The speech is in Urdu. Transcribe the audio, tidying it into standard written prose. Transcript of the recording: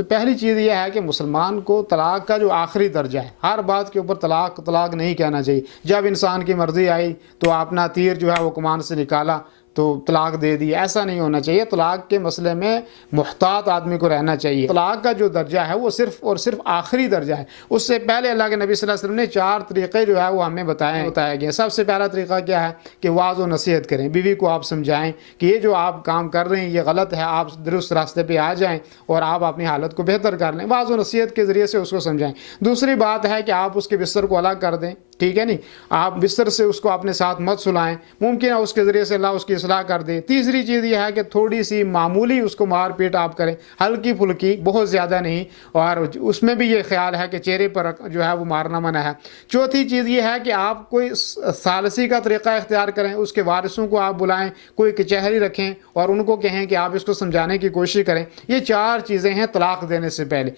تو پہلی چیز یہ ہے کہ مسلمان کو طلاق کا جو آخری درجہ ہے، ہر بات کے اوپر طلاق طلاق نہیں کہنا چاہیے۔ جب انسان کی مرضی آئی تو اپنا تیر جو ہے وہ کمان سے نکالا تو طلاق دے دی، ایسا نہیں ہونا چاہیے۔ طلاق کے مسئلے میں محتاط آدمی کو رہنا چاہیے۔ طلاق کا جو درجہ ہے وہ صرف اور صرف آخری درجہ ہے۔ اس سے پہلے اللہ کے نبی صلی اللہ علیہ وسلم نے 4 طریقے جو ہے وہ ہمیں بتایا گیا۔ سب سے پہلا طریقہ کیا ہے کہ واعظ و نصیحت کریں، بیوی کو آپ سمجھائیں کہ یہ جو آپ کام کر رہے ہیں یہ غلط ہے، آپ درست راستے پہ آ جائیں اور آپ اپنی حالت کو بہتر کر لیں۔ واعظ و نصیحت کے ذریعے سے اس کو سمجھائیں۔ دوسری بات ہے کہ آپ اس کے بستر کو الگ کر دیں، ٹھیک ہے نہیں، آپ بستر سے اس کو اپنے ساتھ مت سلائیں، ممکن ہے اس کے ذریعے سے اللہ اس کی اصلاح کر دے۔ تیسری چیز یہ ہے کہ تھوڑی سی معمولی اس کو مار پیٹ آپ کریں، ہلکی پھلکی، بہت زیادہ نہیں، اور اس میں بھی یہ خیال ہے کہ چہرے پر جو ہے وہ مارنا منع ہے۔ چوتھی چیز یہ ہے کہ آپ کوئی ثالثی کا طریقہ اختیار کریں، اس کے وارثوں کو آپ بلائیں، کوئی کچہری رکھیں اور ان کو کہیں کہ آپ اس کو سمجھانے کی کوشش کریں۔ یہ 4 چیزیں ہیں طلاق دینے سے پہلے۔